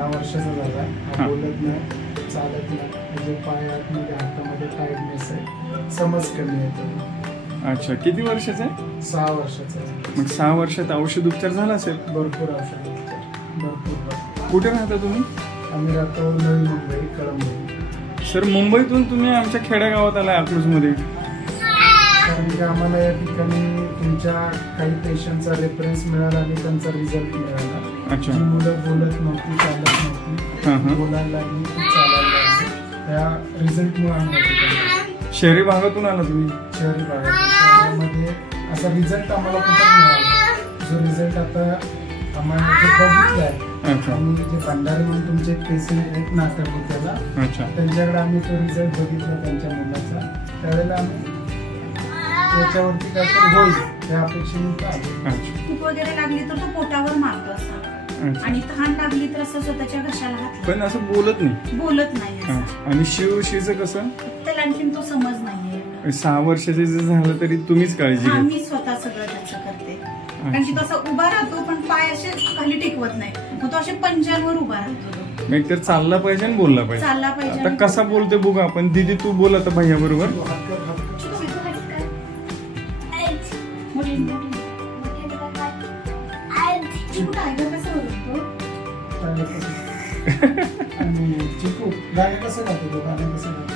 6 वर्षाचा झाला. हा बोलत नाही, चालत नाही, म्हणजे पायात मध्ये हातामध्ये टाईटनेस आहे, समज कमी आहे. अच्छा, किती वर्षाचा आहे? 6 वर्षाचा आहे. मग 6 वर्षात औषध उपचार झाला असेल? भरपूर औषध उपचार, भरपूर. कुठे राहता तुम्ही? आम्ही राहतो नवी मुंबई, कळंब. सर, मुंबईतून तुम्ही आमच्या खेड्यागावात आलाय अकलूजमध्ये? कारण की आम्हाला या ठिकाणी तुमच्या काही पेशंटचा रेफरन्स मिळाला आणि त्यांचा रिझल्ट मिळाला. अच्छा. जी मुलं बोलत नव्हती, चालत नव्हती, बोलायला लागली, चालायला लागली, त्या रिझल्टमुळे आम्हाला. शहरी भागातून आला तुम्ही? शहरी भागात. शहरामध्ये असा रिझल्ट आम्हाला कुठं मिळाला, जो रिझल्ट आता आम्हाला बघितलाय. आणि जे भंडारे म्हणून तुमचे पेशंट एक नाटक होत्याला, त्यांच्याकडे आम्ही तो रिझल्ट बघितला त्यांच्या मुलाचा. त्यावेळेला आम्ही त्याच्यावरती काहीतरी होईल त्या अपेक्षेने. खूप वगैरे लागली तर तो पोटावर मारतो असं, आणि तहान लागली तर असं स्वतःच्या घशाला हात. पण असं बोलत नाही? बोलत नाही. आणि शिवशीचं कसं? त्याला आणखीन तो समज नाहीये. 6 वर्षाचे जर झालं तरी तुम्हीच काळजी घ्या? मी स्वतः सगळं त्याचं करते. कारण की तो असा उभा राहतो पण पाय असे खाली टेकवत नाही, मग तो असे पंजांवर उभा राहतो. मग तर चालला पाहिजे आणि बोलला पाहिजे. चालला पाहिजे. आता कसा बोलते बघू आपण. दीदी तू बोल आता भैया बरोबर. चिकू गाणं कसं गातो? गाणं कसं गातो?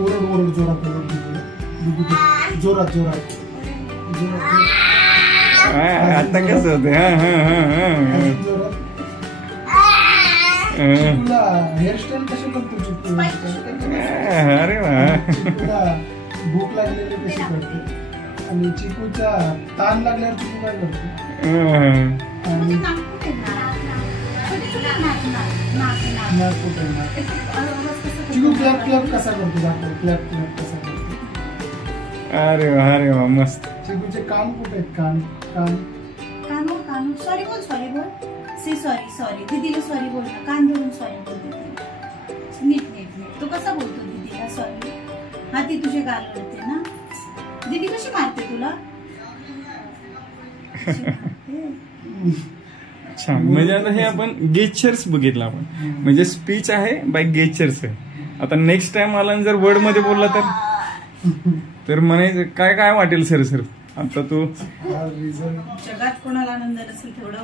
ओरड ओरड, जोरात ओरड, जोरात जोरात. आता कसं होतं? हेअरस्टाईल कशी करतो चिकू? अरे वा. चिकूला भूक लागलेली कशी करते? आणि चिकूचा ताण लागल्यावर चिकू काय करतो? चिकू क्लॅप क्लॅप कसा करतो? दाखव, क्लॅप क्लॅप कसा करतो? अरे वा, मस्त. चिकूचे कान कुठे आहेत? कान कान कान कान. सॉरी बोल, सॉरी बोल. सॉरी सॉरी, दीदीला सॉरी बोल ना. कान धरून सॉरी बोलते. नीट नीट नीट. तू कसा बोलतो दीदीला सॉरी? हा, ती तुझे गाल करते ना. दीदी कशी मारते तुला? छान. म्हणजे आता हे आपण गेस्चर्स बघितलं आपण, म्हणजे स्पीच आहे बाय गेस्चर्स आहे. आता नेक्स्ट टाइम आला जर वर्ड मध्ये बोलला तर म्हणायचं काय काय वाटेल? सर आता तो जगात कोणाला आनंद नसेल तेवढं.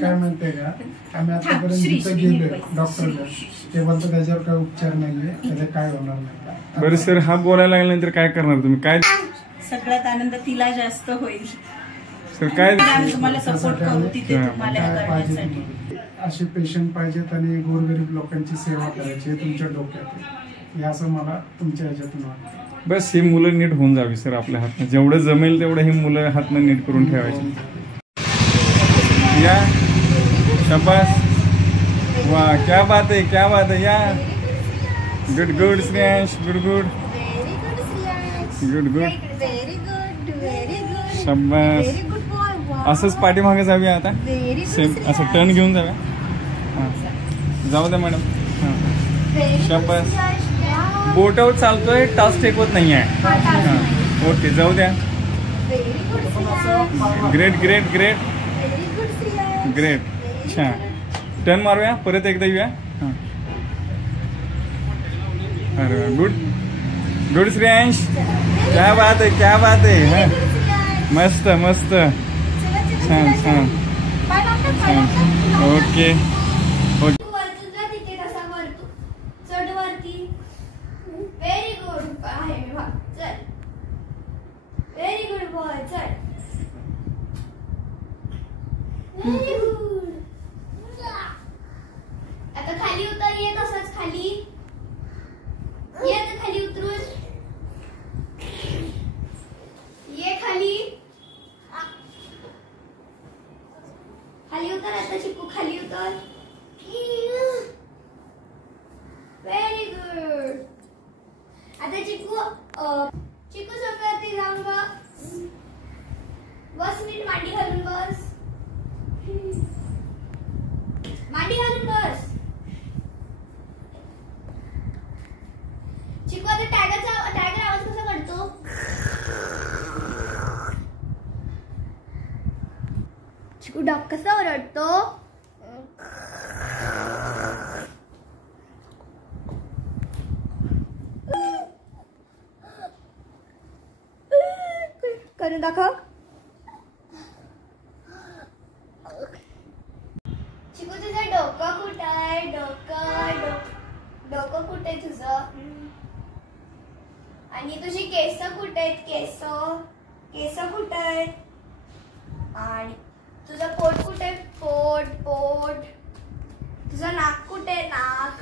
काय म्हणते का, आम्ही आतापर्यंत जिथे गेलोय डॉक्टरला, ते बोलतो त्याच्यावर काय उपचार नाहीये, त्याला काय होणार नाही. बरं सर, हा बोलायला लागल्यानंतर काय करणार तुम्ही? काय सगळ्यात आनंद तिला जास्त होईल. सर काय तुम्हाला सपोर्ट करू तिथे तुम्हाला करण्यासाठी. असे पेशंट पाहिजेत आणि गोरगरीब लोकांची सेवा करायची तुमच्या डोक्यात, हे असं मला तुमच्या ह्याच्यातून वाटतं. बस ही मुलं नीट होऊन जावी सर आपल्या हातनं. जेवढं जमेल तेवढं ही मुलं हातनं नीट करून ठेवायची. या शाबास, वा, क्या बात आहे, क्या बात आहे. या, good good Shreyansh, good good good good, शाबास. असंच पाठीमागे जाऊया आता, सेम असं टर्न घेऊन जाऊया. जाऊ द्या मॅडम. शाबास. बोटावर चालतोय, टाच टेकवत नाही आहे. ओके, जाऊ द्या. Great great great great. छान. टर्न मारूया, परत एकदा येऊया. अरे गुड गुड श्रेयांश, क्या बात आहे, क्या बात आहे. मस्त मस्त, छान छान छान. Okay okay. व्हेरी गुड आहे. चल, व्हेरी गुड बॉय. चल, व्हेरी गुड. आता खाली उतर. ये तसंच खाली ये. आता खाली उतरून ये. खाली खाली उतर. आता चिकू खाली उतर. Very good. आता चिकू चिकू सोफ्यावरती जाऊन बस. नीट मांडी घालून बस. मांडी घालून बस. चिकू आता टायगर आवाज कसा करतो? चिकू डॉग कसा ओरडतो? करून दाखव. चिकू तुझं डोकं कुठं आहे? डोकं कुठे तुझं? आणि तुझी केस कुठे आहेत? केस कुठे आहेत? आणि तुझं पोट कुठे? पोट. तुझं नाक कुठे? नाक.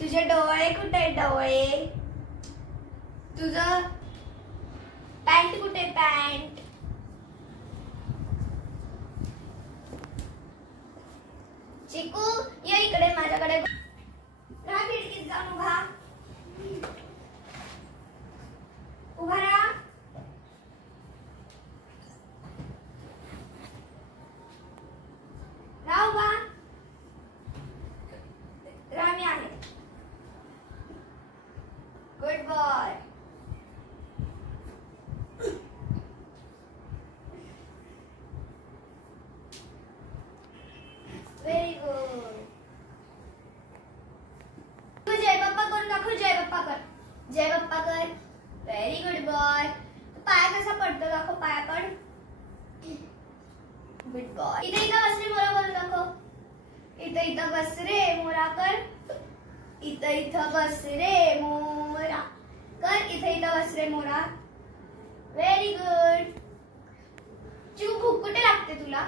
तुझे डोळे कुठे? डोळे. तुझं पॅन्ट कुठे? पॅन्ट. चिकू ये इकडे माझ्याकडे. राहा खिडकीत जाऊन उभा राहा. रामी आहे. Good boy. Very good. तू जय बाप्पा करून दाखव. जय बाप्पा कर. जय बाप्पा कर. Very good boy. पाय कसा पडतो दाखव. पाय पड. Good boy. इथं बस रे मोरा करून दाखव. इथं बस रे मोरा कर. इथं बस रे मोरा कर. इथं बस रे मोरा. Very good. चिकू भूक कुठे लागते तुला?